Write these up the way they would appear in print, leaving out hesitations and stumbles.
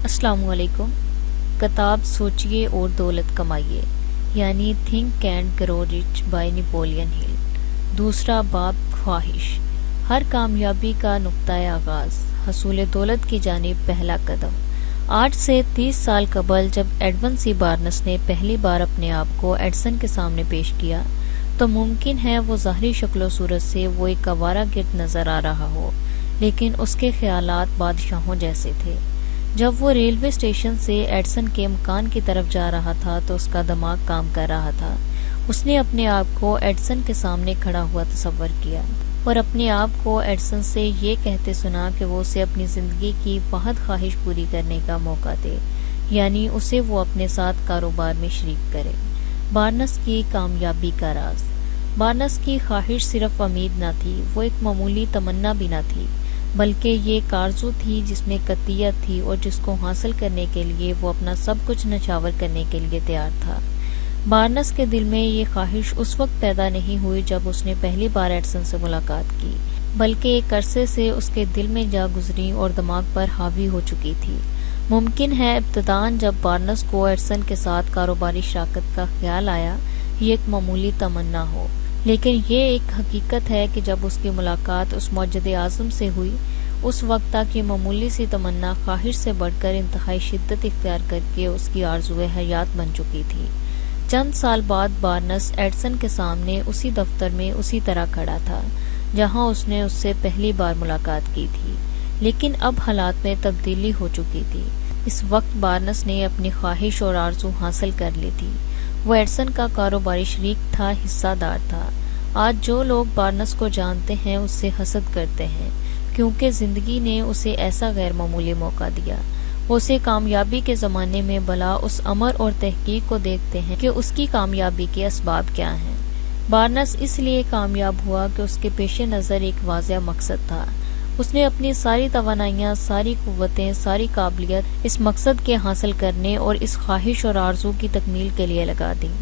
السلام علیکم۔ کتاب سوچئے اور دولت کمائیے یعنی think and grow rich by Napoleon Hill. دوسرا باب خواہش، ہر کامیابی کا نقطۂ آغاز، حصول دولت کی جانب پہلا قدم۔ آج سے 30 سال قبل جب ایڈون سی بارنس نے پہلی بار اپنے آپ کو ایڈسن کے سامنے پیش کیا تو ممکن ہے وہ ظاہری شکل و صورت سے وہ ایک آوارہ گرد نظر آ رہا ہو، لیکن اس کے خیالات بادشاہوں جیسے تھے۔ جب وہ ریلوے اسٹیشن سے ایڈسن کے مکان کی طرف جا رہا تھا تو اس کا دماغ کام کر رہا تھا۔ اس نے اپنے آپ کو ایڈسن کے سامنے کھڑا ہوا تصور کیا اور اپنے آپ کو ایڈسن سے یہ کہتے سنا کہ وہ اسے اپنی زندگی کی واحد خواہش پوری کرنے کا موقع دے، یعنی اسے وہ اپنے ساتھ کاروبار میں شریک کرے۔ بارنس کی کامیابی کا راز۔ بارنس کی خواہش صرف امید نہ تھی، وہ ایک معمولی تمنا بھی نہ تھی، بلکہ یہ ایک آرزو تھی جس میں قطعیت تھی اور جس کو حاصل کرنے کے لیے وہ اپنا سب کچھ نچھاور کرنے کے لیے تیار تھا۔ بارنس کے دل میں یہ خواہش اس وقت پیدا نہیں ہوئی جب اس نے پہلی بار ایڈسن سے ملاقات کی، بلکہ ایک عرصے سے اس کے دل میں جا گزری اور دماغ پر حاوی ہو چکی تھی۔ ممکن ہے ابتداً جب بارنس کو ایڈسن کے ساتھ کاروباری شراکت کا خیال آیا یہ ایک معمولی تمنا ہو، لیکن یہ ایک حقیقت ہے کہ جب اس کی ملاقات اس موجد اعظم سے ہوئی، اس وقت تک یہ معمولی سی تمنا خواہش سے بڑھ کر انتہائی شدت اختیار کر کے اس کی آرزوئے حیات بن چکی تھی۔ چند سال بعد بارنس ایڈسن کے سامنے اسی دفتر میں اسی طرح کھڑا تھا جہاں اس نے اس سے پہلی بار ملاقات کی تھی، لیکن اب حالات میں تبدیلی ہو چکی تھی۔ اس وقت بارنس نے اپنی خواہش اور آرزو حاصل کر لی تھی۔ وہ ایڈسن کا کاروباری شریک تھا، حصہ دار تھا۔ آج جو لوگ بارنس کو جانتے ہیں اس سے حسد کرتے ہیں، کیونکہ زندگی نے اسے ایسا غیر معمولی موقع دیا۔ وہ اسے کامیابی کے زمانے میں بلا اس امر اور تحقیق کو دیکھتے ہیں کہ اس کی کامیابی کے اسباب کیا ہیں۔ بارنس اس لیے کامیاب ہوا کہ اس کے پیش نظر ایک واضح مقصد تھا۔ اس نے اپنی ساری توانائیاں، ساری قوتیں، ساری قابلیت اس مقصد کے حاصل کرنے اور اس خواہش اور آرزو کی تکمیل کے لیے لگا دیں۔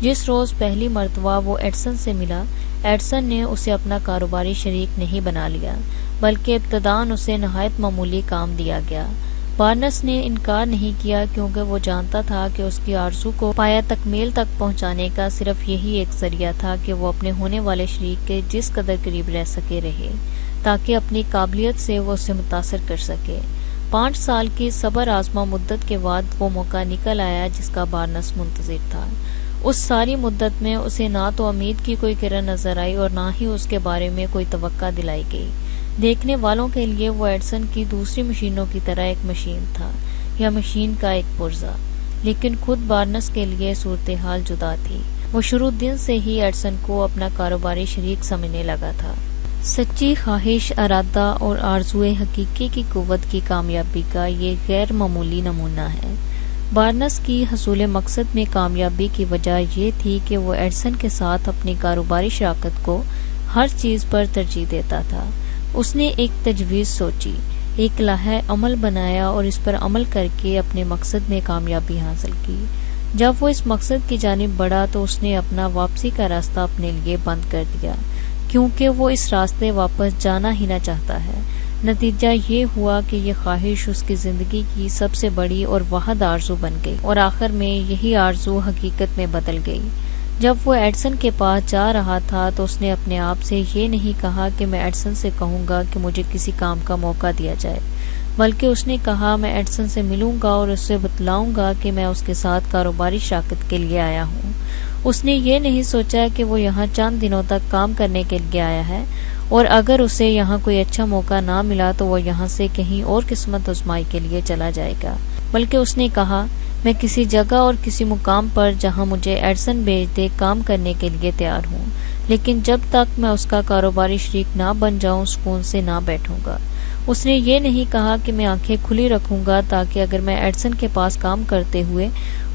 جس روز پہلی مرتبہ وہ ایڈسن سے ملا، ایڈسن نے اسے اپنا کاروباری شریک نہیں بنا لیا، بلکہ ابتداً اسے نہایت معمولی کام دیا گیا۔ بارنس نے انکار نہیں کیا کیونکہ وہ جانتا تھا کہ اس کی آرزو کو پایہ تکمیل تک پہنچانے کا صرف یہی ایک ذریعہ تھا کہ وہ اپنے ہونے والے شریک کے جس قدر قریب رہ سکے رہے، تاکہ اپنی قابلیت سے وہ اسے متاثر کر سکے۔ 5 سال کی صبر آزما مدت کے بعد وہ موقع نکل آیا جس کا بارنس منتظر تھا۔ اس ساری مدت میں اسے نہ تو امید کی کوئی کرن نظر آئی اور نہ ہی اس کے بارے میں کوئی توقع دلائی گئی۔ دیکھنے والوں کے لیے وہ ایڈسن کی دوسری مشینوں کی طرح ایک مشین تھا یا مشین کا ایک پرزہ، لیکن خود بارنس کے لیے صورتحال جدا تھی۔ وہ شروع دن سے ہی ایڈسن کو اپنا کاروباری شریک سمجھنے لگا تھا۔ سچی خواہش، ارادہ اور آرزوئے حقیقی کی قوت کی کامیابی کا یہ غیر معمولی نمونہ ہے۔ بارنس کی حصول مقصد میں کامیابی کی وجہ یہ تھی کہ وہ ایڈسن کے ساتھ اپنی کاروباری شراکت کو ہر چیز پر ترجیح دیتا تھا۔ اس نے ایک تجویز سوچی، ایک لائحہ عمل بنایا اور اس پر عمل کر کے اپنے مقصد میں کامیابی حاصل کی۔ جب وہ اس مقصد کی جانب بڑھا تو اس نے اپنا واپسی کا راستہ اپنے لیے بند کر دیا، کیونکہ وہ اس راستے واپس جانا ہی نہ چاہتا ہے۔ نتیجہ یہ ہوا کہ یہ خواہش اس کی زندگی کی سب سے بڑی اور واحد آرزو بن گئی اور آخر میں یہی آرزو حقیقت میں بدل گئی۔ جب وہ ایڈسن کے پاس جا رہا تھا تو اس نے اپنے آپ سے یہ نہیں کہا کہ میں ایڈسن سے کہوں گا کہ مجھے کسی کام کا موقع دیا جائے، بلکہ اس نے کہا میں ایڈسن سے ملوں گا اور اس سے بتلاؤں گا کہ میں اس کے ساتھ کاروباری شراکت کے لیے آیا ہوں۔ اس نے یہ نہیں سوچا کہ وہ یہاں چند دنوں تک کام کرنے کے لیے آیا ہے اور اگر اسے یہاں کوئی اچھا موقع نہ ملا تو وہ یہاں سے کہیں اور قسمت آزمائی کے لیے چلا جائے گا، بلکہ اس نے کہا میں کسی جگہ اور کسی مقام پر جہاں مجھے ایڈسن بھیج دے کام کرنے کے لیے تیار ہوں، لیکن جب تک میں اس کا کاروباری شریک نہ بن جاؤں سکون سے نہ بیٹھوں گا۔ اس نے یہ نہیں کہا کہ میں آنکھیں کھلی رکھوں گا تاکہ اگر میں ایڈسن کے پاس کام کرتے ہوئے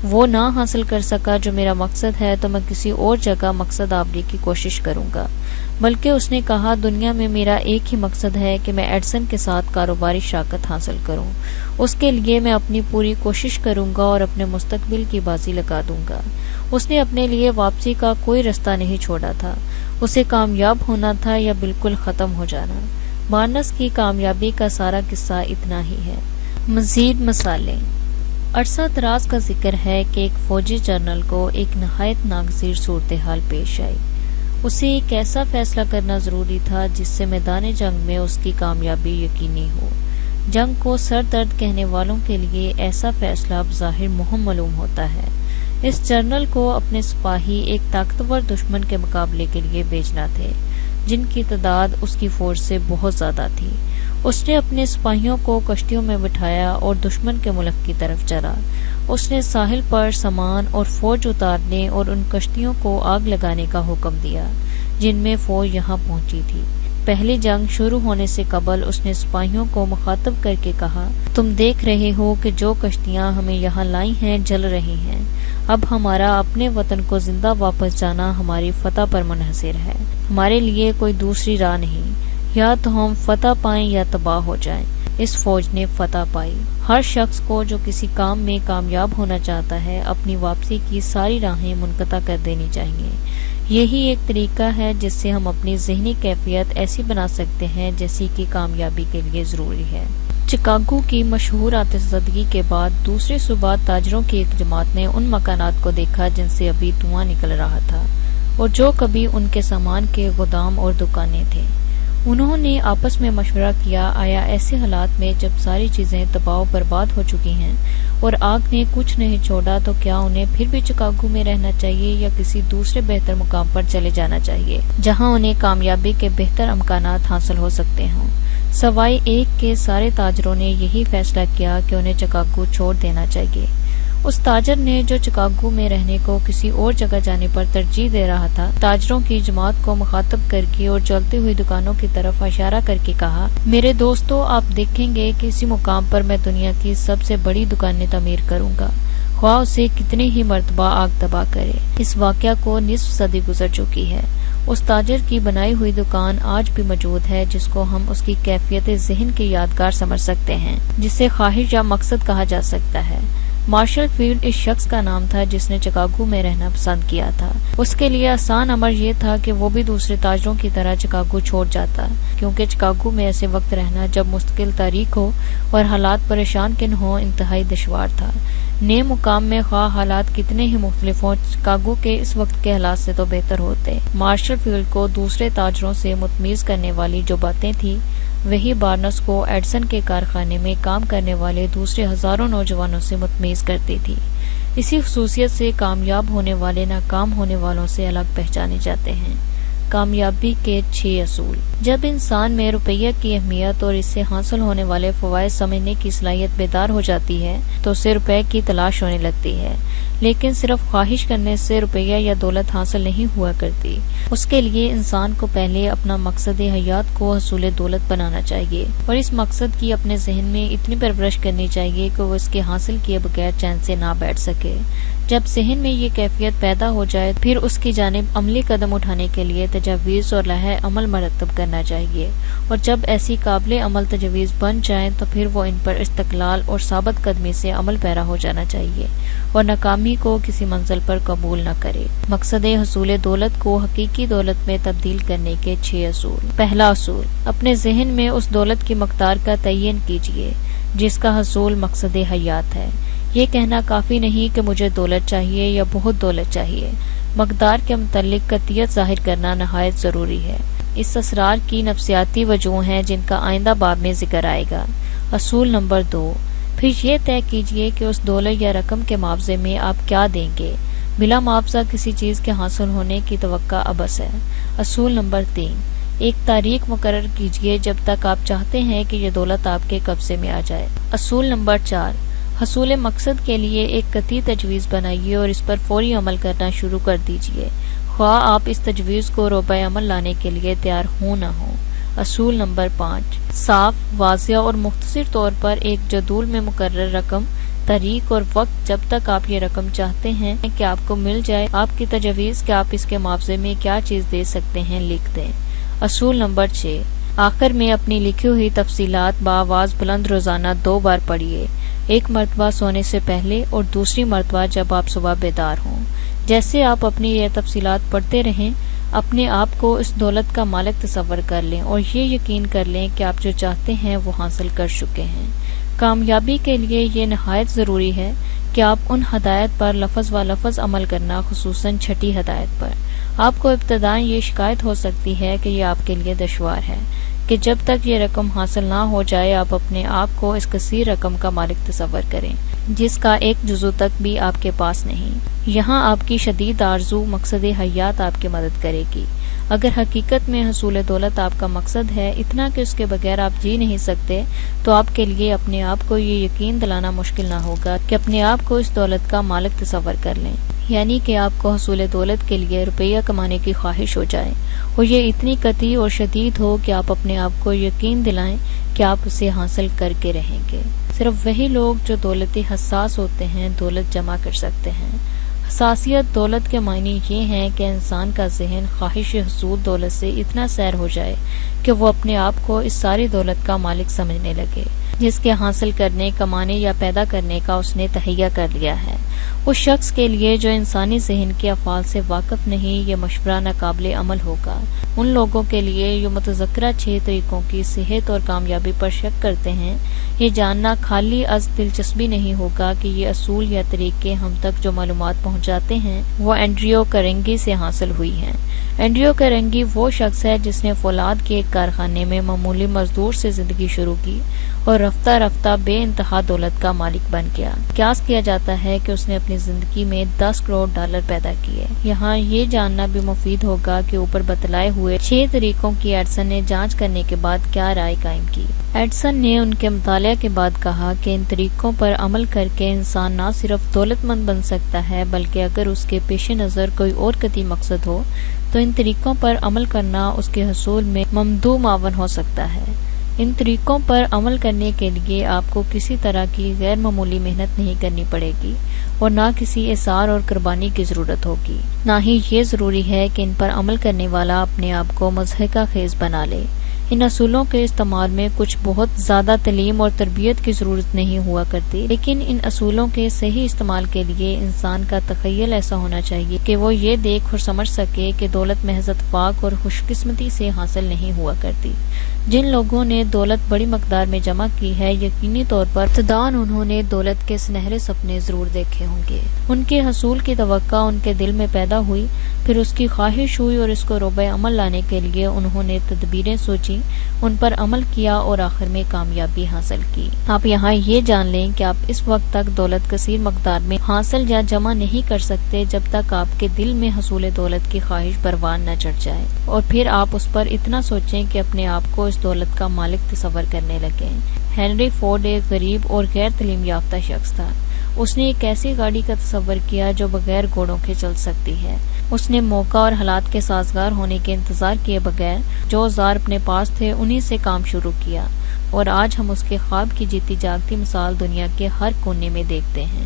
وہ نہ حاصل کر سکا جو میرا مقصد ہے تو میں کسی اور جگہ مقصد آوری کی کوشش کروں گا، بلکہ اس نے کہا دنیا میں میرا ایک ہی مقصد ہے کہ میں ایڈسن کے ساتھ کاروباری شراکت حاصل کروں۔ اس کے لیے میں اپنی پوری کوشش کروں گا اور اپنے مستقبل کی بازی لگا دوں گا۔ اس نے اپنے لیے واپسی کا کوئی رستہ نہیں چھوڑا تھا، اسے کامیاب ہونا تھا یا بالکل ختم ہو جانا۔ بارنس کی کامیابی کا سارا قصہ اتنا ہی ہے۔ مزید مسالے۔ عرصہ دراز کا ذکر ہے کہ ایک فوجی جنرل کو ایک نہایت ناگزیر صورتحال پیش آئی۔ اسے ایک ایسا فیصلہ کرنا ضروری تھا جس سے میدان جنگ میں اس کی کامیابی یقینی ہو۔ جنگ کو سر درد کہنے والوں کے لیے ایسا فیصلہ بظاہر مہم معلوم ہوتا ہے۔ اس جنرل کو اپنے سپاہی ایک طاقتور دشمن کے مقابلے کے لیے بھیجنا تھے، جن کی تعداد اس کی فوج سے بہت زیادہ تھی۔ اس نے اپنے سپاہیوں کو کشتیوں میں بٹھایا اور دشمن کے ملک کی طرف چلا۔ اس نے ساحل پر سامان اور فوج اتارنے اور ان کشتیوں کو آگ لگانے کا حکم دیا جن میں فوج یہاں پہنچی تھی۔ پہلی جنگ شروع ہونے سے قبل اس نے سپاہیوں کو مخاطب کر کے کہا، تم دیکھ رہے ہو کہ جو کشتیاں ہمیں یہاں لائی ہیں جل رہی ہیں۔ اب ہمارا اپنے وطن کو زندہ واپس جانا ہماری فتح پر منحصر ہے۔ ہمارے لیے کوئی دوسری راہ نہیں، یا تو ہم فتح پائیں یا تباہ ہو جائیں۔ اس فوج نے فتح پائی۔ ہر شخص کو جو کسی کام میں کامیاب ہونا چاہتا ہے اپنی واپسی کی ساری راہیں منقطع کر دینی چاہیے۔ یہی ایک طریقہ ہے جس سے ہم اپنی ذہنی کیفیت ایسی بنا سکتے ہیں جیسی کہ کامیابی کے لیے ضروری ہے۔ چکاگو کی مشہور آتش زدگی کے بعد دوسرے صبح تاجروں کی ایک جماعت نے ان مکانات کو دیکھا جن سے ابھی دھواں نکل رہا تھا اور جو کبھی ان کے سامان کے گودام اور دکانیں تھے۔ انہوں نے آپس میں مشورہ کیا، آیا ایسے حالات میں جب ساری چیزیں تباہ و برباد ہو چکی ہیں اور آگ نے کچھ نہیں چھوڑا تو کیا انہیں پھر بھی چکاگو میں رہنا چاہیے یا کسی دوسرے بہتر مقام پر چلے جانا چاہیے جہاں انہیں کامیابی کے بہتر امکانات حاصل ہو سکتے ہوں۔ سوائے ایک کے سارے تاجروں نے یہی فیصلہ کیا کہ انہیں چکاگو چھوڑ دینا چاہیے۔ اس تاجر نے جو چکاگو میں رہنے کو کسی اور جگہ جانے پر ترجیح دے رہا تھا، تاجروں کی جماعت کو مخاطب کر کے اور جلتی ہوئی دکانوں کی طرف اشارہ کر کے کہا، میرے دوستو، آپ دیکھیں گے کہ اسی مقام پر میں دنیا کی سب سے بڑی دکانیں تعمیر کروں گا، خواہ اسے کتنی ہی مرتبہ آگ تباہ کرے۔ اس واقعہ کو نصف صدی گزر چکی ہے۔ اس تاجر کی بنائی ہوئی دکان آج بھی موجود ہے جس کو ہم اس کی کیفیت ذہن کی یادگار سمجھ سکتے ہیں، جسے خواہش یا مقصد کہا جا سکتا ہے۔ مارشل فیلڈ اس شخص کا نام تھا جس نے چکاگو میں رہنا پسند کیا تھا۔ اس کے لیے آسان امر یہ تھا کہ وہ بھی دوسرے تاجروں کی طرح چکاگو چھوڑ جاتا، کیونکہ چکاگو میں ایسے وقت رہنا جب مستقل تاریخ ہو اور حالات پریشان کن ہوں انتہائی دشوار تھا۔ نئے مقام میں خواہ حالات کتنے ہی مختلف ہوں، چکاگو کے اس وقت کے حالات سے تو بہتر ہوتے۔ مارشل فیلڈ کو دوسرے تاجروں سے متمیز کرنے والی جو باتیں تھیں وہی بارنس کو ایڈسن کے کارخانے میں کام کرنے والے دوسرے ہزاروں نوجوانوں سے متمیز کرتی تھی۔ اسی خصوصیت سے کامیاب ہونے والے ناکام ہونے والوں سے الگ پہچانے جاتے ہیں۔ کامیابی کے 6 اصول۔ جب انسان میں روپیہ کی اہمیت اور اس سے حاصل ہونے والے فوائد سمجھنے کی صلاحیت بیدار ہو جاتی ہے تو اسے روپے کی تلاش ہونے لگتی ہے، لیکن صرف خواہش کرنے سے روپیہ یا دولت حاصل نہیں ہوا کرتی۔ اس کے لیے انسان کو پہلے اپنا مقصد حیات کو حصول دولت بنانا چاہیے اور اس مقصد کی اپنے ذہن میں اتنی پرورش کرنی چاہیے کہ وہ اس کے حاصل کیے بغیر چین سے نہ بیٹھ سکے۔ جب ذہن میں یہ کیفیت پیدا ہو جائے پھر اس کی جانب عملی قدم اٹھانے کے لیے تجاویز اور لائحہ عمل مرتب کرنا چاہیے، اور جب ایسی قابل عمل تجاویز بن جائیں تو پھر وہ ان پر استقلال اور ثابت قدمی سے عمل پیرا ہو جانا چاہیے اور ناکامی کو کسی منزل پر قبول نہ کرے۔ مقصد حصول دولت کو حقیقی دولت میں تبدیل کرنے کے 6 اصول۔ پہلا اصول، اپنے ذہن میں اس دولت کی مقدار کا تعین کیجیے جس کا حصول مقصد حیات ہے۔ یہ کہنا کافی نہیں کہ مجھے دولت چاہیے یا بہت دولت چاہیے۔ مقدار کے متعلق قطعیت ظاہر کرنا نہایت ضروری ہے۔ اس اسرار کی نفسیاتی وجوہ ہیں جن کا آئندہ باب میں ذکر آئے گا۔ اصول نمبر 2، پھر یہ طے کیجیے کہ اس دولت یا رقم کے معاوضے میں آپ کیا دیں گے۔ بلا معاوضہ کسی چیز کے حاصل ہونے کی توقع عبث ہے۔ اصول نمبر 3، ایک تاریخ مقرر کیجیے جب تک آپ چاہتے ہیں کہ یہ دولت آپ کے قبضے میں آ جائے۔ اصول نمبر 4، حصول مقصد کے لیے ایک قطعی تجویز بنائیے اور اس پر فوری عمل کرنا شروع کر دیجیے، خواہ آپ اس تجویز کو روبہ عمل لانے کے لیے تیار ہوں نہ ہوں۔ اصول نمبر 5، صاف، واضح اور مختصر طور پر ایک جدول میں مقرر رقم، تاریخ اور وقت جب تک آپ یہ رقم چاہتے ہیں کہ آپ کو مل جائے، آپ کی تجویز کہ آپ اس کے معاوضے میں کیا چیز دے سکتے ہیں لکھ دیں۔ اصول نمبر 6، آخر میں اپنی لکھی ہوئی تفصیلات بآواز بلند روزانہ 2 بار پڑھیے، ایک مرتبہ سونے سے پہلے اور دوسری مرتبہ جب آپ صبح بیدار ہوں۔ جیسے آپ اپنی یہ تفصیلات پڑھتے رہیں، اپنے آپ کو اس دولت کا مالک تصور کر لیں اور یہ یقین کر لیں کہ آپ جو چاہتے ہیں وہ حاصل کر چکے ہیں۔ کامیابی کے لیے یہ نہایت ضروری ہے کہ آپ ان ہدایت پر لفظ و لفظ عمل کرنا، خصوصاً چھٹی ہدایت پر۔ آپ کو ابتدائیں یہ شکایت ہو سکتی ہے کہ یہ آپ کے لیے دشوار ہے کہ جب تک یہ رقم حاصل نہ ہو جائے آپ اپنے آپ کو اس کثیر رقم کا مالک تصور کریں جس کا ایک جزو تک بھی آپ کے پاس نہیں۔ یہاں آپ کی شدید آرزو مقصد حیات آپ کی مدد کرے گی۔ اگر حقیقت میں حصول دولت آپ کا مقصد ہے، اتنا کہ اس کے بغیر آپ جی نہیں سکتے، تو آپ کے لیے اپنے آپ کو یہ یقین دلانا مشکل نہ ہوگا کہ اپنے آپ کو اس دولت کا مالک تصور کر لیں، یعنی کہ آپ کو حصول دولت کے لیے روپیہ کمانے کی خواہش ہو جائے اور یہ اتنی قطعی اور شدید ہو کہ آپ اپنے آپ کو یقین دلائیں کہ آپ اسے حاصل کر کے رہیں گے۔ صرف وہی لوگ جو دولتی حساس ہوتے ہیں دولت جمع کر سکتے ہیں۔ حساسیت دولت کے معنی یہ ہیں کہ انسان کا ذہن خواہش حصول دولت سے اتنا سیر ہو جائے کہ وہ اپنے آپ کو اس ساری دولت کا مالک سمجھنے لگے جس کے حاصل کرنے، کمانے یا پیدا کرنے کا اس نے تہیہ کر لیا ہے۔ اس شخص کے لیے جو انسانی ذہن کے افعال سے واقف نہیں، یہ مشورہ ناقابل عمل ہوگا۔ ان لوگوں کے لیے جو متذکرہ 6 طریقوں کی صحت اور کامیابی پر شک کرتے ہیں، یہ جاننا خالی از دلچسپی نہیں ہوگا کہ یہ اصول یا طریقے ہم تک جو معلومات پہنچاتے ہیں وہ اینڈریو کارنیگی سے حاصل ہوئی ہیں۔ اینڈریو کارنیگی وہ شخص ہے جس نے فولاد کے ایک کارخانے میں معمولی مزدور سے زندگی شروع کی اور رفتہ رفتہ بے انتہا دولت کا مالک بن گیا۔ قیاس کیا جاتا ہے کہ اس نے اپنی زندگی میں $10 کروڑ پیدا کیے۔ یہاں یہ جاننا بھی مفید ہوگا کہ اوپر بتلائے ہوئے 6 طریقوں کی ایڈسن نے جانچ کرنے کے بعد کیا رائے قائم کی۔ ایڈسن نے ان کے مطالعہ کے بعد کہا کہ ان طریقوں پر عمل کر کے انسان نہ صرف دولت مند بن سکتا ہے بلکہ اگر اس کے پیش نظر کوئی اور قطعی مقصد ہو تو ان طریقوں پر عمل کرنا اس کے حصول میں ممدو معاون ہو سکتا ہے۔ ان طریقوں پر عمل کرنے کے لیے آپ کو کسی طرح کی غیر معمولی محنت نہیں کرنی پڑے گی اور نہ کسی اثار اور قربانی کی ضرورت ہوگی۔ نہ ہی یہ ضروری ہے کہ ان پر عمل کرنے والا اپنے آپ کو مضحکہ خیز بنا لے۔ ان اصولوں کے استعمال میں کچھ بہت زیادہ تعلیم اور تربیت کی ضرورت نہیں ہوا کرتی، لیکن ان اصولوں کے صحیح استعمال کے لیے انسان کا تخیل ایسا ہونا چاہیے کہ وہ یہ دیکھ اور سمجھ سکے کہ دولت محض اتفاق اور خوش قسمتی سے حاصل نہیں ہوا کرتی۔ جن لوگوں نے دولت بڑی مقدار میں جمع کی ہے، یقینی طور پر ابتداً انہوں نے دولت کے سنہرے سپنے ضرور دیکھے ہوں گے۔ ان کے حصول کی توقع ان کے دل میں پیدا ہوئی، پھر اس کی خواہش ہوئی اور اس کو روبہ عمل لانے کے لیے انہوں نے تدبیریں سوچیں، ان پر عمل کیا اور آخر میں کامیابی حاصل کی۔ آپ یہاں یہ جان لیں کہ آپ اس وقت تک دولت کثیر مقدار میں حاصل یا جمع نہیں کر سکتے جب تک آپ کے دل میں حصول دولت کی خواہش پروان نہ چڑھ جائے، اور پھر آپ اس پر اتنا سوچیں کہ اپنے آپ کو اس دولت کا مالک تصور کرنے لگیں۔ ہنری فورڈ ایک غریب اور غیر تعلیم یافتہ شخص تھا۔ اس نے ایک ایسی گاڑی کا تصور کیا جو بغیر گھوڑوں کے چل سکتی ہے۔ اس نے موقع اور حالات کے سازگار ہونے کے انتظار کیے بغیر جو اوزار اپنے پاس تھے انہی سے کام شروع کیا، اور آج ہم اس کے خواب کی جیتی جاگتی مثال دنیا کے ہر کونے میں دیکھتے ہیں،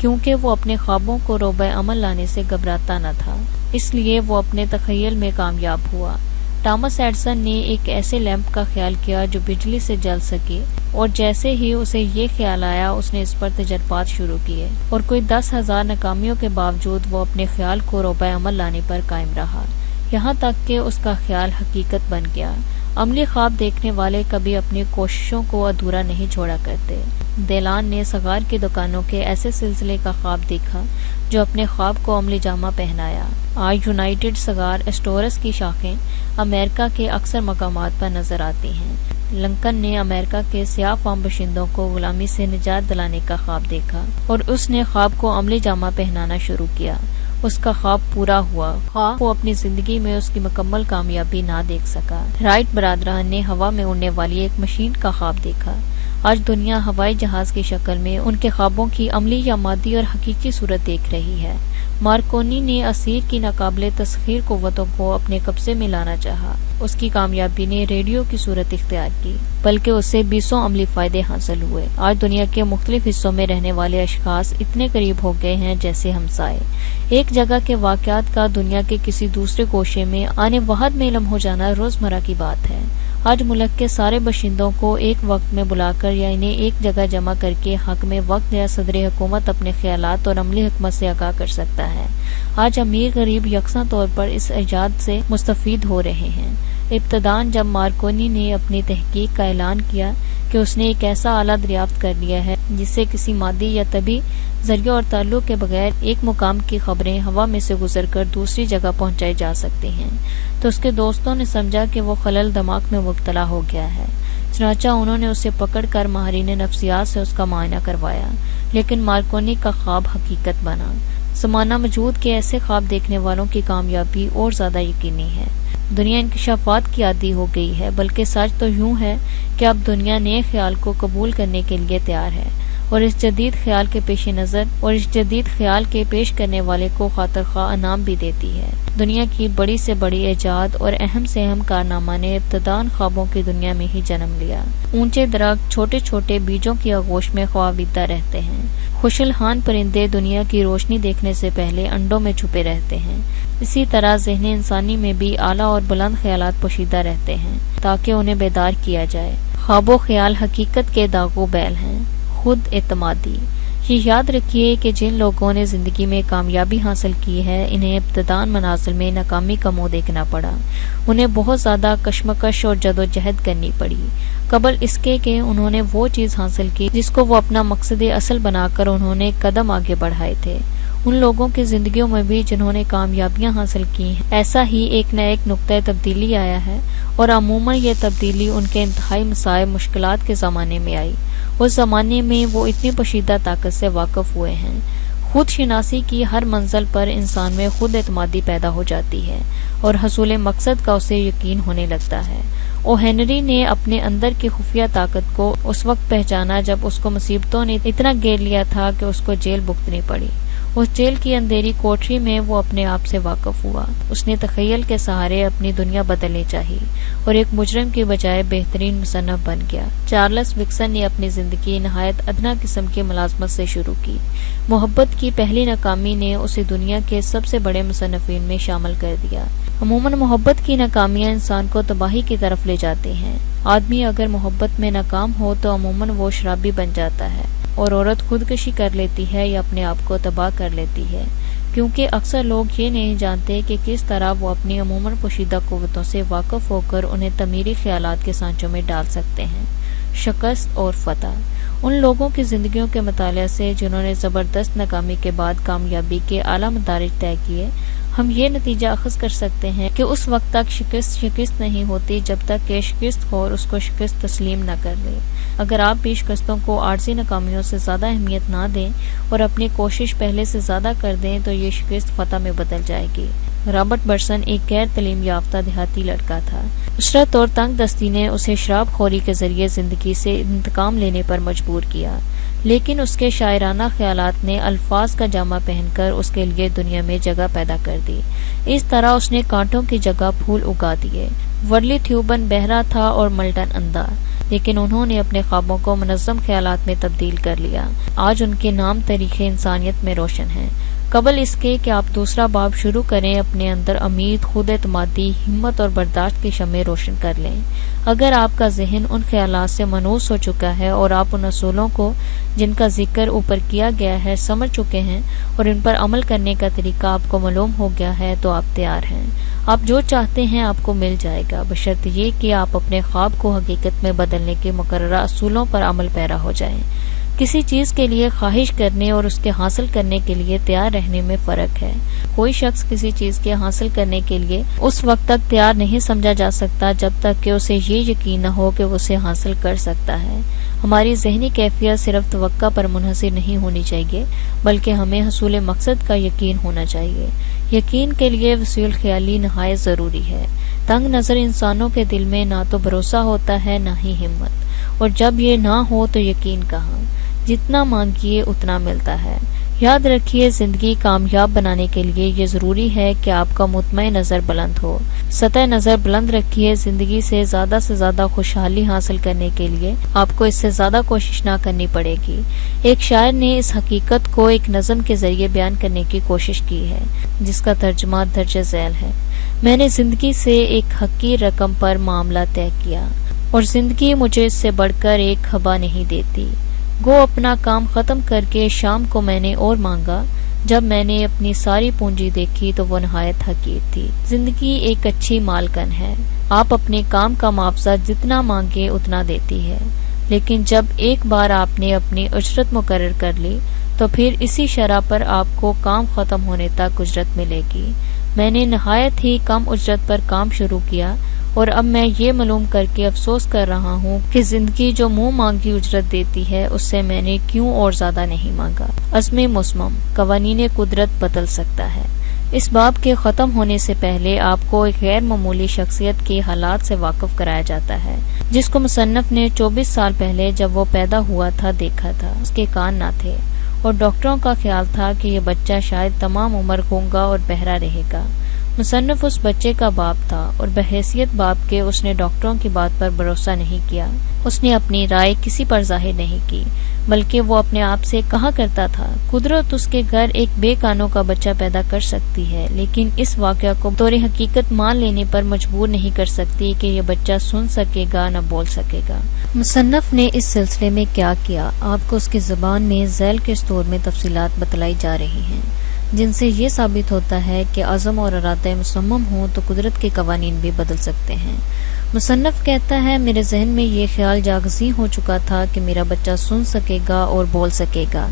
کیونکہ وہ اپنے خوابوں کو روبہ عمل لانے سے گھبراتا نہ تھا، اس لیے وہ اپنے تخیل میں کامیاب ہوا۔ تھامس ایڈسن نے ایک ایسے لیمپ کا خیال کیا جو بجلی سے جل سکے، اور جیسے ہی اسے یہ خیال آیا اس نے اس پر تجربات شروع کیے، اور کوئی 10,000 ناکامیوں کے باوجود وہ اپنے خیال کو روبہ عمل لانے پر قائم رہا، یہاں تک کہ اس کا خیال حقیقت بن گیا۔ عملی خواب دیکھنے والے کبھی اپنی کوششوں کو ادھورا نہیں چھوڑا کرتے۔ دیلان نے سگار کی دکانوں کے ایسے سلسلے کا خواب دیکھا جو اپنے خواب کو عملی جامہ پہنایا۔ آج یونائیٹڈ سگار اسٹورز کی شاخیں امریکہ کے اکثر مقامات پر نظر آتی ہیں۔ لنکن نے امریکہ کے سیاہ فام باشندوں کو غلامی سے نجات دلانے کا خواب دیکھا اور اس نے خواب کو عملی جامہ پہنانا شروع کیا۔ اس کا خواب پورا ہوا، خواہ وہ اپنی زندگی میں اس کی مکمل کامیابی نہ دیکھ سکا۔ رائٹ برادران نے ہوا میں اڑنے والی ایک مشین کا خواب دیکھا۔ آج دنیا ہوائی جہاز کی شکل میں ان کے خوابوں کی عملی یا مادی اور حقیقی صورت دیکھ رہی ہے۔ مارکونی نے اسیر کی ناقابل تسخیر قوتوں کو اپنے قبضے میں لانا چاہا۔ اس کی کامیابی نے ریڈیو کی صورت اختیار کی، بلکہ اسے 20 عملی فائدے حاصل ہوئے۔ آج دنیا کے مختلف حصوں میں رہنے والے اشخاص اتنے قریب ہو گئے ہیں جیسے ہمسائے۔ ایک جگہ کے واقعات کا دنیا کے کسی دوسرے گوشے میں آنے واحد میں علم ہو جانا روزمرہ کی بات ہے۔ آج ملک کے سارے باشندوں کو ایک وقت میں بلا کر یا انہیں ایک جگہ جمع کر کے حاکم وقت یا صدر حکومت اپنے خیالات اور عملی حکمت سے آگاہ کر سکتا ہے۔ آج امیر غریب یکساں طور پر اس ایجاد سے مستفید ہو رہے ہیں۔ ابتداً جب مارکونی نے اپنی تحقیق کا اعلان کیا کہ اس نے ایک ایسا آلہ دریافت کر لیا ہے جس سے کسی مادی یا طبی ذریعہ اور تعلق کے بغیر ایک مقام کی خبریں ہوا میں سے گزر کر دوسری جگہ پہنچائی جا سکتی ہیں، تو اس کے دوستوں نے سمجھا کہ وہ خلل دماغ میں مبتلا ہو گیا ہے۔ چنانچہ انہوں نے اسے پکڑ کر ماہرین نفسیات سے اس کا معائنہ کروایا، لیکن مارکونی کا خواب حقیقت بنا۔ زمانہ موجود کے ایسے خواب دیکھنے والوں کی کامیابی اور زیادہ یقینی ہے۔ دنیا انکشافات کی عادی ہو گئی ہے، بلکہ سچ تو یوں ہے کہ اب دنیا نئے خیال کو قبول کرنے کے لیے تیار ہے، اور اس جدید خیال کے پیش کرنے والے کو خاطر خواہ انعام بھی دیتی ہے۔ دنیا کی بڑی سے بڑی ایجاد اور اہم سے اہم کارنامہ نے ابتداً خوابوں کی دنیا میں ہی جنم لیا۔ اونچے درخت چھوٹے چھوٹے بیجوں کی آغوش میں خوابیدہ رہتے ہیں۔ خوشلحان پرندے دنیا کی روشنی دیکھنے سے پہلے انڈوں میں چھپے رہتے ہیں۔ اسی طرح ذہن انسانی میں بھی اعلیٰ اور بلند خیالات پوشیدہ رہتے ہیں تاکہ انہیں بیدار کیا جائے۔ خواب و خیال حقیقت کے داغ و بیل ہیں۔ خود اعتمادی۔ یہ یاد رکھیے کہ جن لوگوں نے زندگی میں کامیابی حاصل کی ہے، انہیں ابتداء منازل میں ناکامی کا منہ دیکھنا پڑا۔ انہیں بہت زیادہ کشمکش اور جدوجہد کرنی پڑی، قبل اس کے کہ انہوں نے وہ چیز حاصل کی جس کو وہ اپنا مقصد اصل بنا کر انہوں نے قدم آگے بڑھائے تھے۔ ان لوگوں کی زندگیوں میں بھی جنہوں نے کامیابیاں حاصل کی ہیں، ایسا ہی ایک نہ ایک نقطۂ تبدیلی آیا ہے، اور عموماً یہ تبدیلی ان کے انتہائی مصائب مشکلات کے زمانے میں آئی۔ اس زمانے میں وہ اتنی پوشیدہ طاقت سے واقف ہوئے ہیں۔ خود شناسی کی ہر منزل پر انسان میں خود اعتمادی پیدا ہو جاتی ہے اور حصول مقصد کا اسے یقین ہونے لگتا ہے۔ او ہنری نے اپنے اندر کی خفیہ طاقت کو اس وقت پہچانا جب اس کو مصیبتوں نے اتنا گھیر لیا تھا کہ اس کو جیل بھگتنی پڑی۔ اس جیل کی اندھیری کوٹری میں وہ اپنے آپ سے واقف ہوا۔ اس نے تخیل کے سہارے اپنی دنیا بدلنی چاہی اور ایک مجرم کی بجائے بہترین مصنف بن گیا۔ چارلس وکسن نے اپنی زندگی نہایت ادنا قسم کی ملازمت سے شروع کی۔ محبت کی پہلی ناکامی نے اسے دنیا کے سب سے بڑے مصنفین میں شامل کر دیا۔ عموماً محبت کی ناکامیاں انسان کو تباہی کی طرف لے جاتی ہیں۔ آدمی اگر محبت میں ناکام ہو تو عموماً وہ شرابی بن جاتا ہے، اور عورت خودکشی کر لیتی ہے یا اپنے آپ کو تباہ کر لیتی ہے، کیونکہ اکثر لوگ یہ نہیں جانتے کہ کس طرح وہ اپنی عموماً پوشیدہ قوتوں سے واقف ہو کر انہیں تعمیری خیالات کے سانچوں میں ڈال سکتے ہیں۔ شکست اور فتح۔ ان لوگوں کی زندگیوں کے مطالعہ سے جنہوں نے زبردست ناکامی کے بعد کامیابی کے اعلیٰ مدارج طے کیے، ہم یہ نتیجہ اخذ کر سکتے ہیں کہ اس وقت تک شکست نہیں ہوتی جب تک کہ شکست خور اس کو شکست تسلیم نہ کر لے۔ اگر آپ بھی شکستوں کو عارضی ناکامیوں سے زیادہ اہمیت نہ دیں اور اپنی کوشش پہلے سے زیادہ کر دیں تو یہ شکست فتح میں بدل جائے گی۔ رابرٹ برسن ایک غیر تعلیم یافتہ دیہاتی لڑکا تھا۔ عشرت اور تنگ دستی نے اسے شراب خوری کے ذریعے زندگی سے انتقام لینے پر مجبور کیا، لیکن اس کے شاعرانہ خیالات نے الفاظ کا جامہ پہن کر اس کے لیے دنیا میں جگہ پیدا کر دی۔ اس طرح اس نے کانٹوں کی جگہ پھول اگا دیے۔ ورلی تھیوبن بہرا تھا اور ملٹن اندھا، لیکن انہوں نے اپنے خوابوں کو منظم خیالات میں تبدیل کر لیا۔ آج ان کے نام تاریخ انسانیت میں روشن ہیں۔ قبل اس کے کہ آپ دوسرا باب شروع کریں، اپنے اندر امید، خود اعتمادی، ہمت اور برداشت کی شمع روشن کر لیں۔ اگر آپ کا ذہن ان خیالات سے منوس ہو چکا ہے اور آپ ان اصولوں کو جن کا ذکر اوپر کیا گیا ہے سمجھ چکے ہیں اور ان پر عمل کرنے کا طریقہ آپ کو معلوم ہو گیا ہے، تو آپ تیار ہیں۔ آپ جو چاہتے ہیں آپ کو مل جائے گا، بشرط یہ کہ آپ اپنے خواب کو حقیقت میں بدلنے کے مقررہ اصولوں پر عمل پیرا ہو جائیں۔ کسی چیز کے لیے خواہش کرنے اور اس کے حاصل کرنے کے لیے تیار رہنے میں فرق ہے۔ کوئی شخص کسی چیز کے حاصل کرنے کے لیے اس وقت تک تیار نہیں سمجھا جا سکتا جب تک کہ اسے یہ یقین نہ ہو کہ وہ اسے حاصل کر سکتا ہے۔ ہماری ذہنی کیفیت صرف توقع پر منحصر نہیں ہونی چاہیے، بلکہ ہمیں حصول مقصد کا یقین ہونا چاہیے۔ یقین کے لیے وسیع الخیالی نہایت ضروری ہے۔ تنگ نظر انسانوں کے دل میں نہ تو بھروسہ ہوتا ہے نہ ہی ہمت، اور جب یہ نہ ہو تو یقین کہاں؟ جتنا مانگیے اتنا ملتا ہے۔ یاد رکھیے، زندگی کامیاب بنانے کے لیے یہ ضروری ہے کہ آپ کا مطمع نظر بلند ہو۔ سطح نظر بلند رکھیے۔ زندگی سے زیادہ خوشحالی حاصل کرنے کے لیے آپ کو اس سے زیادہ کوشش نہ کرنی پڑے گی۔ ایک شاعر نے اس حقیقت کو ایک نظم کے ذریعے بیان کرنے کی کوشش کی ہے، جس کا ترجمہ درج ذیل ہے۔ میں نے زندگی سے ایک حقیر رقم پر معاملہ طے کیا، اور زندگی مجھے اس سے بڑھ کر ایک خبا نہیں دیتی۔ گو اپنا کام ختم کر کے شام کو میں نے اور مانگا۔ جب میں نے اپنی ساری پونجی دیکھی تو وہ نہایت حقیر تھی۔ زندگی ایک اچھی مالکن ہے، آپ اپنے کام کا معاوضہ جتنا مانگے اتنا دیتی ہے۔ لیکن جب ایک بار آپ نے اپنی اجرت مقرر کر لی تو پھر اسی شرح پر آپ کو کام ختم ہونے تک اجرت ملے گی۔ میں نے نہایت ہی کم اجرت پر کام شروع کیا اور اب میں یہ معلوم کر کے افسوس کر رہا ہوں کہ زندگی جو منہ مانگی اجرت دیتی ہے اس سے میں نے کیوں اور زیادہ نہیں مانگا۔ عزم مصمم، قوانین قدرت بدل سکتا ہے۔ اس باب کے ختم ہونے سے پہلے آپ کو ایک غیر معمولی شخصیت کے حالات سے واقف کرایا جاتا ہے جس کو مصنف نے 24 سال پہلے جب وہ پیدا ہوا تھا دیکھا تھا۔ اس کے کان نہ تھے اور ڈاکٹروں کا خیال تھا کہ یہ بچہ شاید تمام عمر گونگا اور بہرا رہے گا۔ مصنف اس بچے کا باپ تھا اور بحیثیت باپ کے اس نے ڈاکٹروں کی بات پر بھروسہ نہیں کیا۔ اس نے اپنی رائے کسی پر ظاہر نہیں کی بلکہ وہ اپنے آپ سے کہا کرتا تھا قدرت اس کے گھر ایک بے کانوں کا بچہ پیدا کر سکتی ہے لیکن اس واقعہ کو بطور حقیقت مان لینے پر مجبور نہیں کر سکتی کہ یہ بچہ سن سکے گا نہ بول سکے گا۔ مصنف نے اس سلسلے میں کیا کیا آپ کو اس کی زبان میں ذیل کے اسطور میں تفصیلات بتلائی جا رہی ہیں جن سے یہ ثابت ہوتا ہے کہ عزم اور ارادہ مصمم ہوں تو قدرت کے قوانین بھی بدل سکتے ہیں۔ مصنف کہتا ہے میرے ذہن میں یہ خیال جاگزی ہو چکا تھا کہ میرا بچہ سن سکے گا اور بول سکے گا۔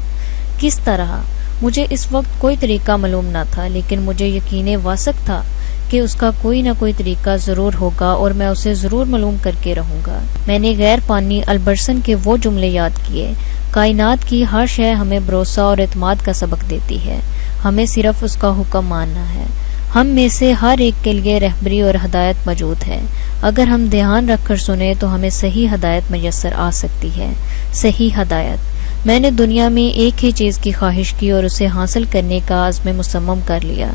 کس طرح؟ مجھے اس وقت کوئی طریقہ معلوم نہ تھا لیکن مجھے یقین واثق تھا کہ اس کا کوئی نہ کوئی طریقہ ضرور ہوگا اور میں اسے ضرور معلوم کر کے رہوں گا۔ میں نے غیر پانی البرسن کے وہ جملے یاد کیے، کائنات کی ہر شے ہمیں بھروسہ اور اعتماد کا سبق دیتی ہے، ہمیں صرف اس کا حکم ماننا ہے۔ ہم میں سے ہر ایک کے لیے رہبری اور ہدایت موجود ہے، اگر ہم دھیان رکھ کر سنیں تو ہمیں صحیح ہدایت میسر آ سکتی ہے۔ صحیح ہدایت۔ میں نے دنیا میں ایک ہی چیز کی خواہش کی اور اسے حاصل کرنے کا عزم مصمم کر لیا۔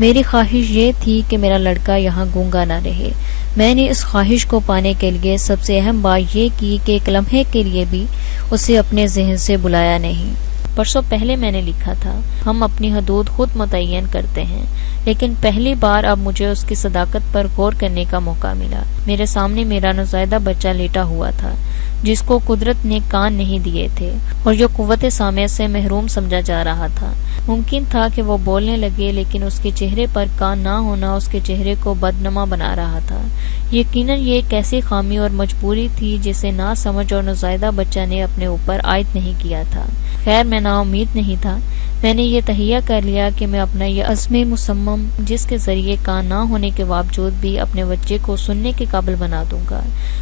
میری خواہش یہ تھی کہ میرا لڑکا یہاں گونگا نہ رہے۔ میں نے اس خواہش کو پانے کے لیے سب سے اہم بات یہ کی کہ ایک لمحے کے لیے بھی اسے اپنے ذہن سے بلایا نہیں۔ برسوں پہلے میں نے لکھا تھا ہم اپنی حدود خود متعین کرتے ہیں، لیکن پہلی بار اب مجھے اس کی صداقت پر غور کرنے کا موقع ملا۔ میرے سامنے میرا نوزائیدہ بچہ لیٹا ہوا تھا جس کو قدرت نے کان نہیں دیے تھے اور جو قوت سامع سے محروم سمجھا جا رہا تھا۔ ممکن تھا کہ وہ بولنے لگے لیکن اس کے چہرے پر کان نہ ہونا اس کے چہرے کو بدنما بنا رہا تھا۔ یقیناً یہ ایک ایسی خامی اور مجبوری تھی جسے نہ سمجھ اور نوزائیدہ بچہ نے اپنے اوپر عائد نہیں کیا تھا۔ خیر میں نا امید نہیں تھا۔ میں نے یہ تہیہ کر لیا کہ میں اپنا یہ عزم مصمم جس کے ذریعے کان نہ ہونے کے باوجود بھی اپنے بچے کو سننے کے قابل بنا دوں گا،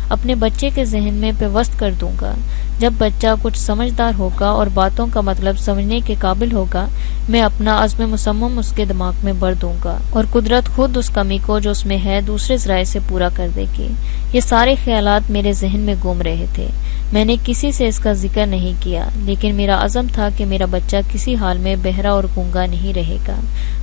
اپنے بچے کے ذہن میں پیوست کر دوں گا۔ جب بچہ کچھ سمجھدار ہوگا اور باتوں کا مطلب سمجھنے کے قابل ہوگا، میں اپنا عزم مصمم اس کے دماغ میں بھر دوں گا اور قدرت خود اس کمی کو جو اس میں ہے دوسرے ذرائع سے پورا کر دے گی۔ یہ سارے خیالات میرے ذہن میں گھوم رہے تھے۔ میں نے کسی سے اس کا ذکر نہیں کیا لیکن میرا عزم تھا کہ میرا بچہ کسی حال میں بہرا اور گونگا نہیں رہے گا۔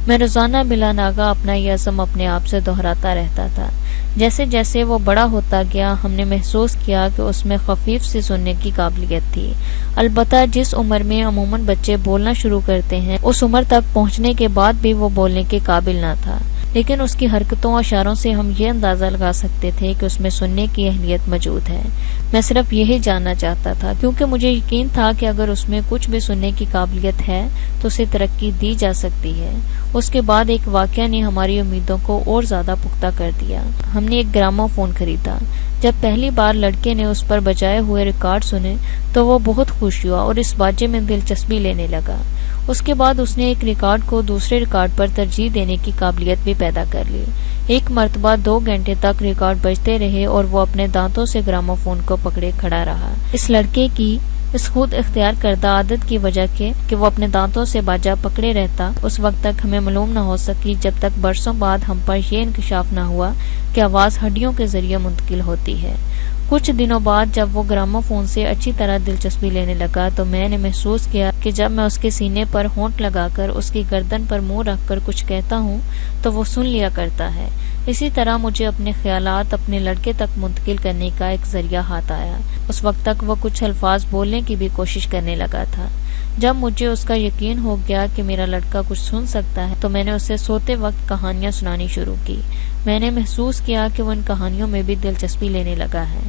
میں روزانہ بلا ناغہ اپنا یہ عزم اپنے آپ سے دہراتا رہتا تھا۔ جیسے جیسے وہ بڑا ہوتا گیا ہم نے محسوس کیا کہ اس میں خفیف سے سننے کی قابلیت تھی۔ البتہ جس عمر میں عموماً بچے بولنا شروع کرتے ہیں اس عمر تک پہنچنے کے بعد بھی وہ بولنے کے قابل نہ تھا، لیکن اس کی حرکتوں اور اشاروں سے ہم یہ اندازہ لگا سکتے تھے کہ اس میں سننے کی اہلیت موجود ہے۔ میں صرف یہی جاننا چاہتا تھا کیونکہ مجھے یقین تھا کہ اگر اس میں کچھ بھی سننے کی قابلیت ہے تو اسے ترقی دی جا سکتی ہے۔ اس کے بعد ایک واقعہ نے ہماری امیدوں کو اور زیادہ پختہ کر دیا۔ ہم نے ایک گرامو فون خریدا۔ جب پہلی بار لڑکے نے اس پر بجائے ہوئے ریکارڈ سنے تو وہ بہت خوش ہوا اور اس باجے میں دلچسپی لینے لگا۔ اس کے بعد اس نے ایک ریکارڈ کو دوسرے ریکارڈ پر ترجیح دینے کی قابلیت بھی پیدا کر لی۔ ایک مرتبہ 2 گھنٹے تک ریکارڈ بجتے رہے اور وہ اپنے دانتوں سے گرامو فون کو پکڑے کھڑا رہا۔ اس لڑکے کی اس خود اختیار کردہ عادت کی وجہ کہ وہ اپنے دانتوں سے باجا پکڑے رہتا اس وقت تک ہمیں معلوم نہ ہو سکی جب تک برسوں بعد ہم پر یہ انکشاف نہ ہوا کہ آواز ہڈیوں کے ذریعے منتقل ہوتی ہے۔ کچھ دنوں بعد جب وہ گرامو فون سے اچھی طرح دلچسپی لینے لگا تو میں نے محسوس کیا کہ جب میں اس کے سینے پر ہونٹ لگا کر اس کی گردن پر منہ رکھ کر کچھ کہتا ہوں تو وہ سن لیا کرتا ہے۔ اسی طرح مجھے اپنے خیالات اپنے لڑکے تک منتقل کرنے کا ایک ذریعہ ہاتھ آیا۔ اس وقت تک وہ کچھ الفاظ بولنے کی بھی کوشش کرنے لگا تھا۔ جب مجھے اس کا یقین ہو گیا کہ میرا لڑکا کچھ سن سکتا ہے تو میں نے اسے سوتے وقت کہانیاں سنانی شروع کی۔ میں نے محسوس کیا کہ وہ ان کہانیوں میں بھی دلچسپی لینے لگا ہے۔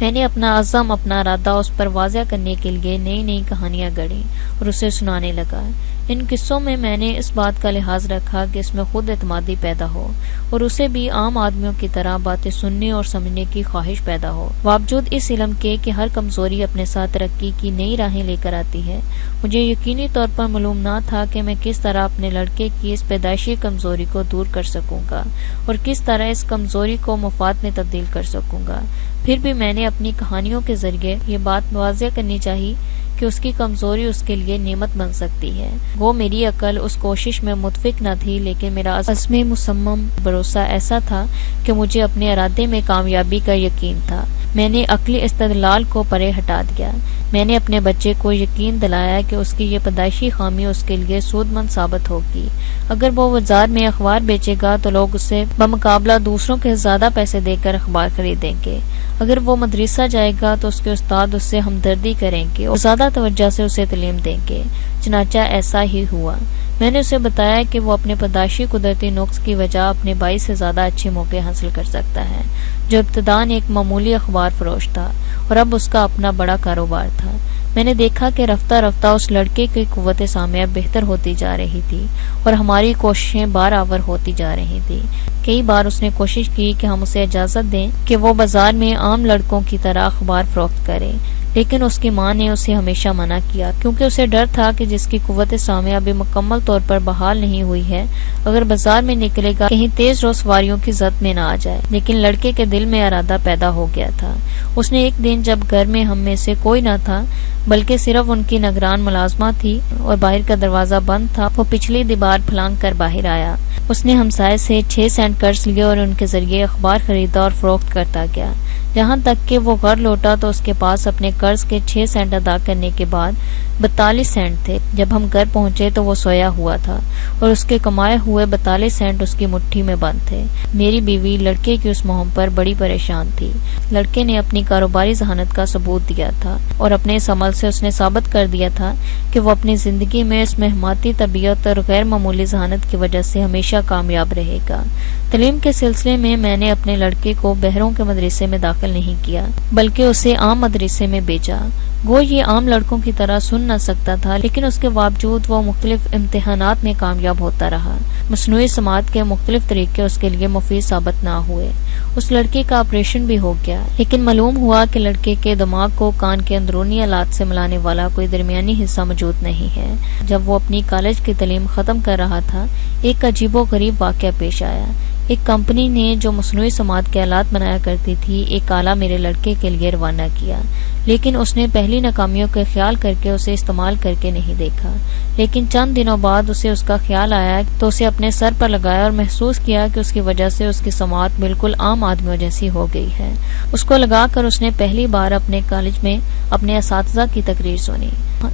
میں نے اپنا عزم اپنا ارادہ اس پر واضح کرنے کے لیے نئی نئی کہانیاں گڑھیں اور اسے سنانے لگا۔ ان قصوں میں نے اس بات کا لحاظ رکھا کہ اس میں خود اعتمادی پیدا ہو اور اسے بھی عام آدمیوں کی طرح باتیں سننے اور سمجھنے کی خواہش پیدا ہو۔ باوجود اس علم کے کہ ہر کمزوری اپنے ساتھ ترقی کی نئی راہیں لے کر آتی ہے، مجھے یقینی طور پر معلوم نہ تھا کہ میں کس طرح اپنے لڑکے کی اس پیدائشی کمزوری کو دور کر سکوں گا اور کس طرح اس کمزوری کو مفاد میں تبدیل کر سکوں گا۔ پھر بھی میں نے اپنی کہانیوں کے ذریعے یہ بات واضح کرنی چاہی کہ اس کی کمزوری اس کے لیے نعمت بن سکتی ہے۔ وہ میری عقل اس کوشش میں متفق نہ تھی، لیکن میرا عزم مصمم بھروسہ ایسا تھا کہ مجھے اپنے ارادے میں کامیابی کا یقین تھا۔ میں نے عقلی استدلال کو پرے ہٹا دیا۔ میں نے اپنے بچے کو یقین دلایا کہ اس کی یہ پیدائشی خامی اس کے لیے سود مند ثابت ہوگی۔ اگر وہ بازار میں اخبار بیچے گا تو لوگ اسے بمقابلہ دوسروں کے زیادہ پیسے دے کر اخبار خریدیں گے۔ اگر وہ مدرسہ جائے گا تو اس کے استاد اس سے ہمدردی کریں گے اور زیادہ توجہ سے اسے تعلیم دیں گے۔ چنانچہ ایسا ہی ہوا۔ میں نے اسے بتایا کہ وہ اپنے پیدائشی قدرتی نقص کی وجہ اپنے بھائی سے زیادہ اچھے موقع حاصل کر سکتا ہے، جو ابتداً ایک معمولی اخبار فروش تھا اور اب اس کا اپنا بڑا کاروبار تھا۔ میں نے دیکھا کہ رفتہ رفتہ اس لڑکے کی قوت سامعہ بہتر ہوتی جا رہی تھی اور ہماری کوششیں بارآور ہوتی جا رہی تھی۔ کئی بار اس نے کوشش کی کہ ہم اسے اجازت دیں کہ وہ بازار میں عام لڑکوں کی طرح اخبار فروخت کرے، لیکن اس کی ماں نے اسے ہمیشہ منع کیا، کیونکہ اسے ڈر تھا کہ جس کی قوت سامعہ ابھی مکمل طور پر بحال نہیں ہوئی ہے، اگر بازار میں نکلے گا کہیں تیز رو سواریوں کی زد میں نہ آ جائے۔ لیکن لڑکے کے دل میں ارادہ پیدا ہو گیا تھا۔ اس نے ایک دن جب گھر میں ہم میں سے کوئی نہ تھا بلکہ صرف ان کی نگران ملازمہ تھی اور باہر کا دروازہ بند تھا، وہ پچھلی دیوار پھلانگ کر باہر آیا۔ اس نے ہمسائے سے 6 سینٹ قرض لیے اور ان کے ذریعے اخبار خریدا اور فروخت کرتا گیا۔ جہاں تک کہ وہ گھر لوٹا تو اس کے پاس اپنے قرض کے 6 سینٹ ادا کرنے کے بعد 42 سینٹ تھے۔ جب ہم گھر پہنچے تو وہ سویا ہوا تھا اور اس کے کمائے ہوئے 42 سینٹ اس کی مٹھی میں بند تھے۔ میری بیوی لڑکے کی اس مہم پر بڑی پریشان تھی۔ لڑکے نے اپنی کاروباری ذہانت کا ثبوت دیا تھا اور اپنے اس عمل سے اس نے ثابت کر دیا تھا کہ وہ اپنی زندگی میں اس مہماتی طبیعت اور غیر معمولی ذہانت کی وجہ سے ہمیشہ کامیاب رہے گا۔ تعلیم کے سلسلے میں نے اپنے لڑکے کو بہروں کے مدرسے میں داخل نہیں کیا بلکہ اسے عام مدرسے میں بھیجا۔ وہ یہ عام لڑکوں کی طرح سن نہ سکتا تھا، لیکن اس کے باوجود وہ مختلف امتحانات میں کامیاب ہوتا رہا۔ مصنوعی سماعت کے مختلف طریقے اس کے لیے مفید ثابت نہ ہوئے۔ اس لڑکے کا آپریشن بھی ہو گیا، لیکن معلوم ہوا کہ لڑکے کے دماغ کو کان کے اندرونی آلات سے ملانے والا کوئی درمیانی حصہ موجود نہیں ہے۔ جب وہ اپنی کالج کی تعلیم ختم کر رہا تھا، ایک عجیب و غریب واقعہ پیش آیا۔ ایک کمپنی نے جو مصنوعی سماعت کے آلات بنایا کرتی تھی، ایک آلہ میرے لڑکے کے لیے روانہ کیا، لیکن اس نے پہلی ناکامیوں کا خیال کر کے اسے استعمال کر کے نہیں دیکھا۔ لیکن چند دنوں بعد اسے اس کا خیال آیا تو اسے اپنے سر پر لگایا اور محسوس کیا کہ اس کی وجہ سے اس کی سماعت بالکل عام آدمیوں جیسی ہو گئی ہے۔ اس کو لگا کر اس نے پہلی بار اپنے کالج میں اپنے اساتذہ کی تقریر سنی۔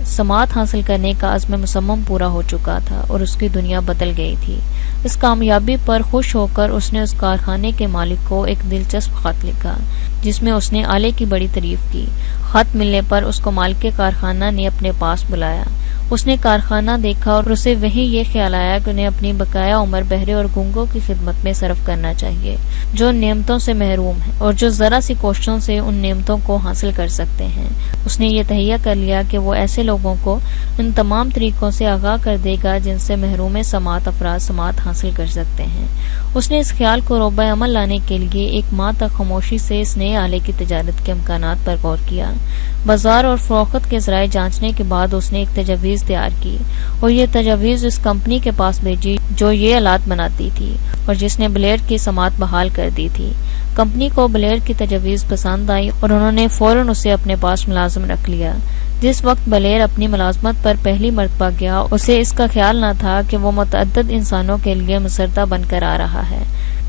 سماعت حاصل کرنے کا عزم مصمم پورا ہو چکا تھا اور اس کی دنیا بدل گئی تھی۔ اس کامیابی پر خوش ہو کر اس نے اس کارخانے کے مالک کو ایک دلچسپ خط لکھا جس میں اس نے آلے کی بڑی تعریف کی۔ خط ملنے پر اس کو مالک کارخانہ نے اپنے پاس بلایا۔ اس نے کارخانہ دیکھا اور اسے وہیں یہ خیال آیا کہ انہیں اپنی بقایا عمر بہرے اور گونگوں کی خدمت میں صرف کرنا چاہیے، جو نعمتوں سے محروم ہیں اور جو ذرا سی کوششوں سے ان نعمتوں کو حاصل کر سکتے ہیں۔ اس نے یہ تہیہ کر لیا کہ وہ ایسے لوگوں کو ان تمام طریقوں سے آگاہ کر دے گا جن سے محروم سماعت افراد سماعت حاصل کر سکتے ہیں۔ اس نے اس خیال کو روبہ عمل لانے کے لیے 1 ماہ تک خاموشی سے اس نئے آلے کی تجارت کے امکانات پر غور کیا۔ بازار اور فروخت کے ذرائع جانچنے کے بعد اس نے ایک تجویز تیار کی اور یہ تجویز اس کمپنی کے پاس بھیجی جو یہ آلات بناتی تھی اور جس نے بلیر کی سماعت بحال کر دی تھی۔ کمپنی کو بلیر کی تجویز پسند آئی اور انہوں نے فوراً اسے اپنے پاس ملازم رکھ لیا۔ جس وقت بلیر اپنی ملازمت پر پہلی مرتبہ گیا، اسے اس کا خیال نہ تھا کہ وہ متعدد انسانوں کے لیے مسردہ بن کر آ رہا ہے۔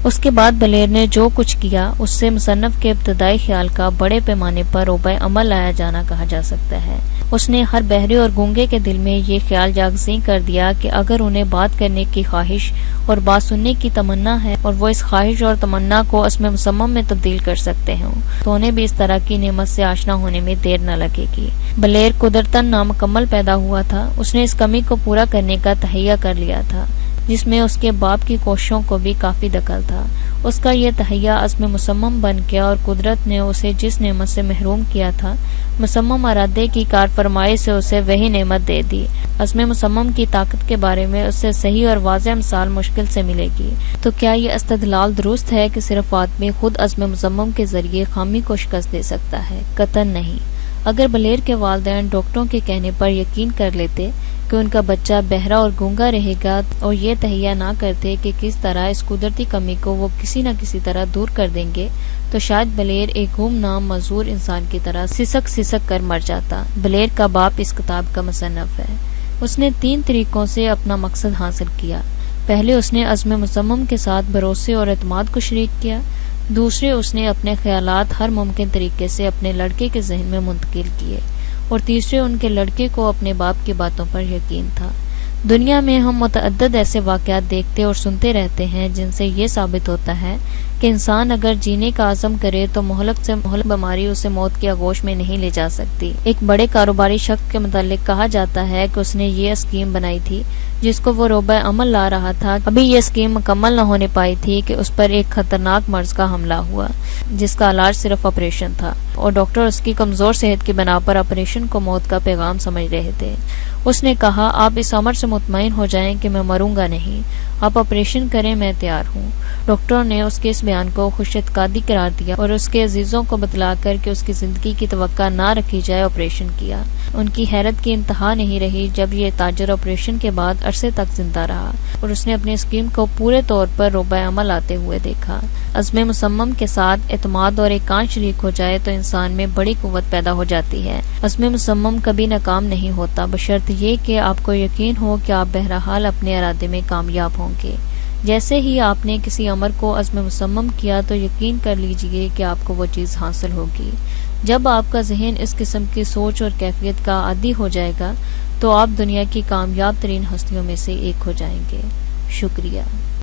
اس کے بعد بلیر نے جو کچھ کیا اس سے مصنف کے ابتدائی خیال کا بڑے پیمانے پر روبہ عمل لایا جانا کہا جا سکتا ہے۔ اس نے ہر بہرے اور گونگے کے دل میں یہ خیال جاگزیں کر دیا کہ اگر انہیں بات کرنے کی خواہش اور بات سننے کی تمنا ہے اور وہ اس خواہش اور تمنا کو عزم مصمم میں تبدیل کر سکتے ہیں تو انہیں بھی اس طرح کی نعمت سے آشنا ہونے میں دیر نہ لگے گی۔ بلیر قدرتاً نامکمل پیدا ہوا تھا۔ اس نے اس کمی کو پورا کرنے کا تہیہ کر لیا تھا جس میں اس کے باپ کی کوششوں کو بھی کافی دخل تھا۔ اس کا یہ تہیہ عزم مصمم بن گیا اور قدرت نے اسے جس نعمت سے محروم کیا تھا مصمم ارادے کی کار فرمائی سے اسے وہی نعمت دے دی۔ عزم مصمم کی طاقت کے بارے میں اس سے صحیح اور واضح مثال مشکل سے ملے گی۔ تو کیا یہ استدلال درست ہے کہ صرف آدمی خود عزم مصمم کے ذریعے خامی کو شکست دے سکتا ہے؟ قطعاً نہیں۔ اگر بلیر کے والدین ڈاکٹروں کے کہنے پر یقین کر لیتے کہ ان کا بچہ بہرا اور گونگا رہے گا اور یہ تہیہ نہ کرتے کہ کس طرح اس قدرتی کمی کو وہ کسی نہ کسی طرح دور کر دیں گے، تو شاید بلیر ایک گمنام معذور انسان کی طرح سسک سسک کر مر جاتا۔ بلیر کا باپ اس کتاب کا مصنف ہے۔ اس نے 3 طریقوں سے اپنا مقصد حاصل کیا۔ پہلے اس نے عزم مصمم کے ساتھ بھروسے اور اعتماد کو شریک کیا۔ دوسرے اس نے اپنے خیالات ہر ممکن طریقے سے اپنے لڑکے کے ذہن میں منتقل کیے، اور تیسرے ان کے لڑکے کو اپنے باپ کی باتوں پر یقین تھا۔ دنیا میں ہم متعدد ایسے واقعات دیکھتے اور سنتے رہتے ہیں جن سے یہ ثابت ہوتا ہے کہ انسان اگر جینے کا عزم کرے تو مہلک سے مہلک بیماری اسے موت کی آغوش میں نہیں لے جا سکتی۔ ایک بڑے کاروباری شخص کے متعلق کہا جاتا ہے کہ اس نے یہ اسکیم بنائی تھی جس کو وہ روبہ عمل لا رہا تھا۔ ابھی یہ اسکیم مکمل نہ ہونے پائی تھی کہ اس پر ایک خطرناک مرض کا حملہ ہوا جس کا علاج صرف آپریشن تھا، اور ڈاکٹر اس کی کمزور صحت کی بنا پر آپریشن کو موت کا پیغام سمجھ رہے تھے۔ اس نے کہا، آپ اس امر سے مطمئن ہو جائیں کہ میں مروں گا نہیں، آپ آپریشن کریں، میں تیار ہوں۔ ڈاکٹر نے اس کے اس بیان کو خوش اعتقادی قرار دیا اور اس کے عزیزوں کو بتلا کر کہ اس کی زندگی کی توقع نہ رکھی جائے آپریشن کیا۔ ان کی حیرت کی انتہا نہیں رہی جب یہ تاجر آپریشن کے بعد عرصے تک زندہ رہا اور اس نے اپنی اسکیم کو پورے طور پر روبہ عمل آتے ہوئے دیکھا۔ عزم مصمم کے ساتھ اعتماد اور ایکانت شریک ہو جائے تو انسان میں بڑی قوت پیدا ہو جاتی ہے۔ عزم مصمم کبھی ناکام نہیں ہوتا بشرط یہ کہ آپ کو یقین ہو کہ آپ بہرحال اپنے ارادے میں کامیاب ہوں گے۔ جیسے ہی آپ نے کسی امر کو عزم مصمم کیا تو یقین کر لیجئے کہ آپ کو وہ چیز حاصل ہوگی۔ جب آپ کا ذہن اس قسم کی سوچ اور کیفیت کا عادی ہو جائے گا تو آپ دنیا کی کامیاب ترین ہستیوں میں سے ایک ہو جائیں گے۔ شکریہ۔